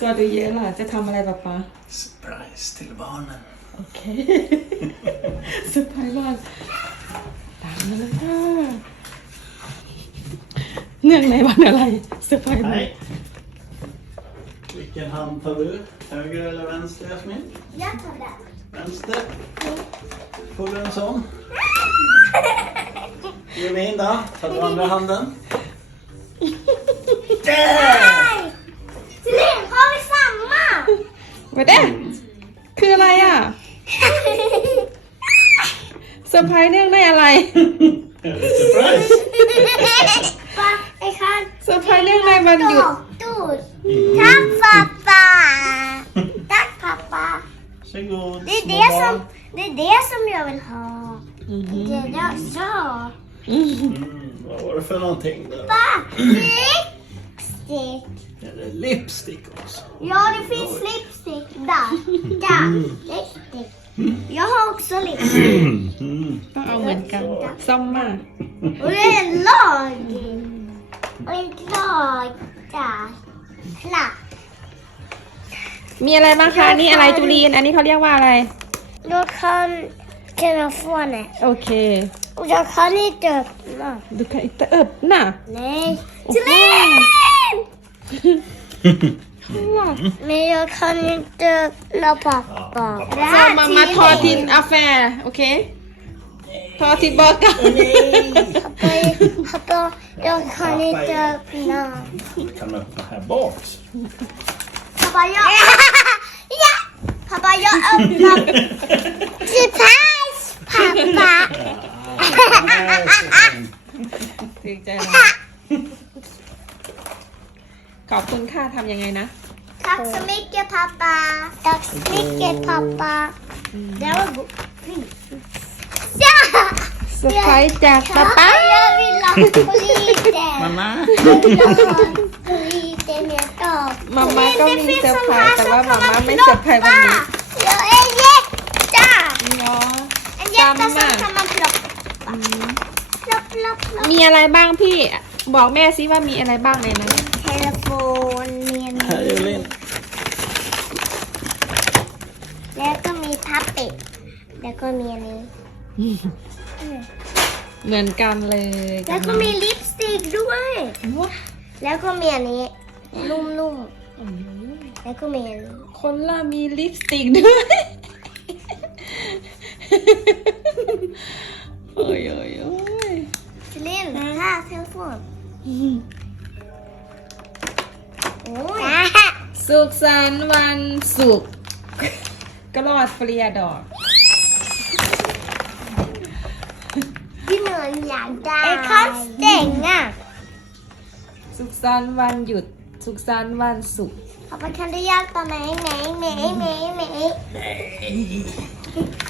ska du göra? Jag tar med pappa. Surprise till barnen. Okej. Surprise barnen. Nej, nej, vad är Surprise Vilken hand tar du? Höger eller vänster, Jasmin? Jag tar den. Vänster. Får du en sån? Jasmin, då? Tar du andra handen? Yeah! วเด้คืออะไรอ่ะเซอร์ไพรส์เนื่องในอะไรเซอร์ไพรส์เนื่องในวันหยุดทั้งป๊าป๊าทั้งป๊าป๊าดีเดียสมดีเดียสมอยู่บนหอดีเดียสม What if I don't take that? Five, six, six. Är det lipstick också? Ja, det finns lipstick där. Där. Lipstick. Jag har också lipstick. Mm. Oh my god. Samma. Och det är en lag. Och en lag där. Klapp. มีอะไรบ้างคะนี่อะไรจุลีนอันนี้เขาเรียกว่าอะไรโยคอนเทนโฟนเนี่ยโอเคโยคอนนี่เติบนะดูใครเติบนะเนี่ยจุลี Me jag kan inte la pappa. Så mamma tar din affär, okej? Okay? Ta tillbaka. Nej. Pappa, pappa, jag kan inte öppna. Kan öppna här bak? Pappa, jag... Ja! Pappa, jag öppnar. Surprise, pappa! Ja, ขอบคุณค่ะทำยังไงนะทักสมิกเกพ่อปาทักสมิกเกพ่อปาแล้วก็จ้าสไปร์จากป้าป้าเรียกมาม่ามาก็มีเซอร์ไพร์แต่ว่ามาม่าไม่สซอร์ไพร์วันนเดี๋ยวเอเย่จ้าเนาะจ้ามาจ้ามาหลบหลมีอะไรบ้างพี่ บอกแม่ซิว่ามีอะไรบ้างในนั้นก็มีอันนี้ เหมือนกันเลย แล้วก็มีลิปสติกด้วย แล้วก็มีอันนี้นุ่มๆแล้วก็มีคนละมีลิปสติกด้วยโอ้ยโอ้ยโอเล่นค่ะเซลฟอนโอ้ยสุขสันต์วันสุกรกระโดดเปลี่ยดอกันอยากได้ไอคอาสเต็งอะสุขสันต์วันหยุด สุขสันต์วันศุกร์ขอบคุณที่ยากต่อไหนไหนไหนไหนไหน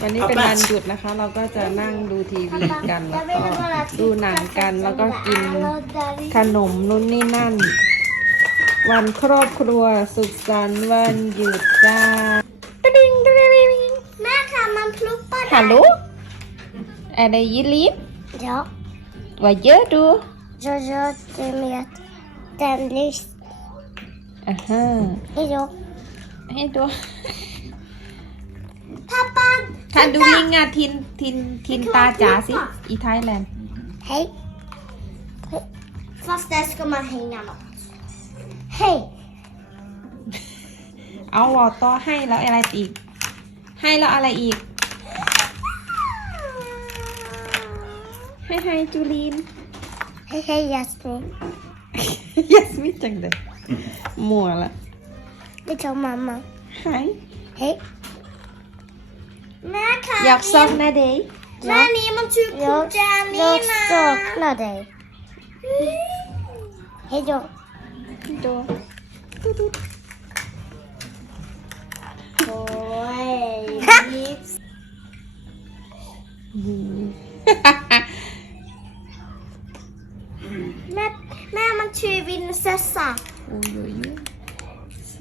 วันนี้เป็นวันหยุดนะคะเราก็จะนั่งดูทีวีกันแล้วก็ดูหนังกันแล้วก็กินขนมนู่นนี่นั่น วันครอบครัวสุขสันต์วันหยุดจ้าตึ้งตึ้งแม่ค่ะมันพลุกปะฮัลโหลอะไรยิ้ม Ja. Vad gör du? Jag gör det med Dennis. Aha. Hej då. Hej då. Pappa! Kan du ringa till, till, till ta Jasi i Thailand? Hej. Fast där ska man hänga något. Hej! เอาวอตอให้แล้วอะไรอีก ให้แล้วอะไรอีก Hey, hey, Tulin. Hey, hey, Yes Jasmin, denk ik. Mooi, hè? Dit is mama. Hi. Hey. Nou, ik ga. Ja, zag naar die. niemand zoekt aan die. Ja, stop, na die. Hey, doe. Doe. Hoi. 去冰山上。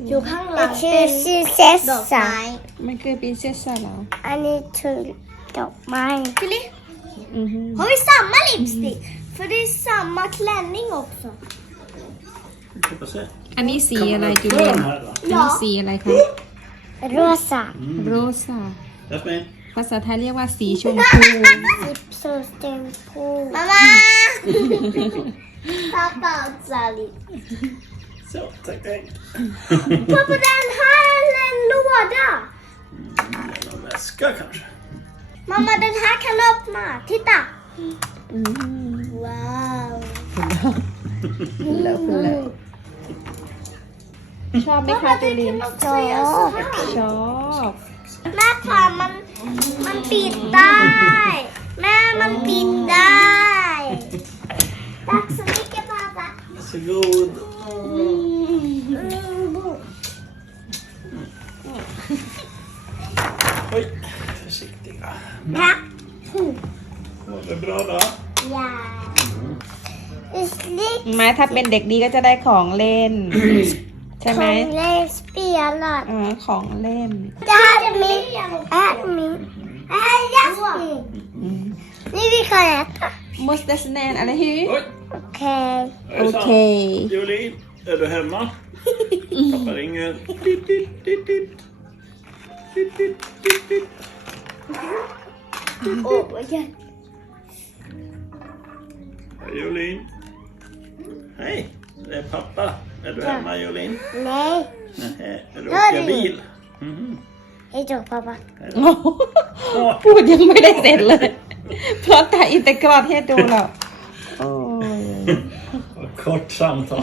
有胖老去是山上。没去冰山上了。I need to go my. 这里。嗯哼。还有什么 lipstick？For this summer cleaning also. Can you see a light today? Can you see a light? Rosa. Rosa. That's me. ภาษาไทยเรียกว่าสีชมพูสีชมพูมามาพ่อป่าจารีชอบจะเก่งพ่อแดนให้เล่นลูกอ่ะมามาแดนใา้แค่รอบมาที่ตาว้าวแล้วแล้วชอบไหมคะจูลินชอบชอบ แม่พามันันปิดได้ แม่มันปิดได้ตักสวิตเตอร์ปาปะสกูดเฮ้ยสิ่ริงอนะโเป็นรอดอ่ะยาไม่ถ้าเป็นเด็กดีก็จะได้ของเล่น ใช่ไหม ของเล่นเปียลอดของเล่นจ้ามแอดมิ Mm. Nu vi kan äta. Måste snön, eller hur? Okej. Okej. Okay. Jolin, är du hemma? Pappa ringer. Dit, Hej Jolin. Hej, det är pappa. Är du hemma Jolin? Nej. Nej. Är du åker bil? ให้จบพ่อปะพูดยังไม่ได้เสร็จเลย เพราะแต่อินเตกรอดให้ดูเนาะโอ้โหโคตรช่างต่อ